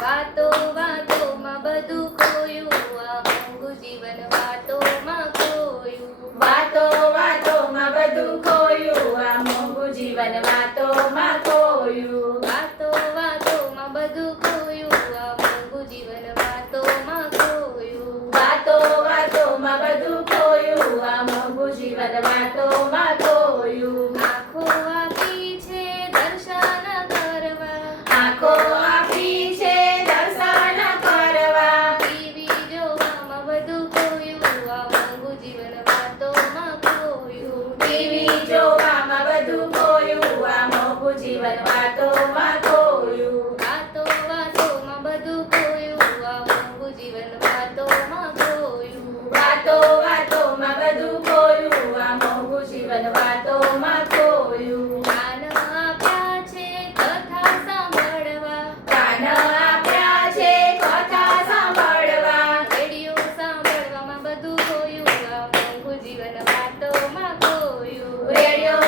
વાતો વાતોમાં બધું ખોયું આ મોંઘું જીવન વાતોમાં ખોયું વાતો વાતોમાં બધું ખોયું આ મોંઘું જીવન વાતોમાં ખોયું વાતો વાતોમાં બધું ખોયું આ મોંઘું જીવન વાતોમાં ખોયું વાતો વાતોમાં બધું ખોયું આ મોંઘું જીવન વાતોમાં છે કથા સાંભળવા. રેડિયો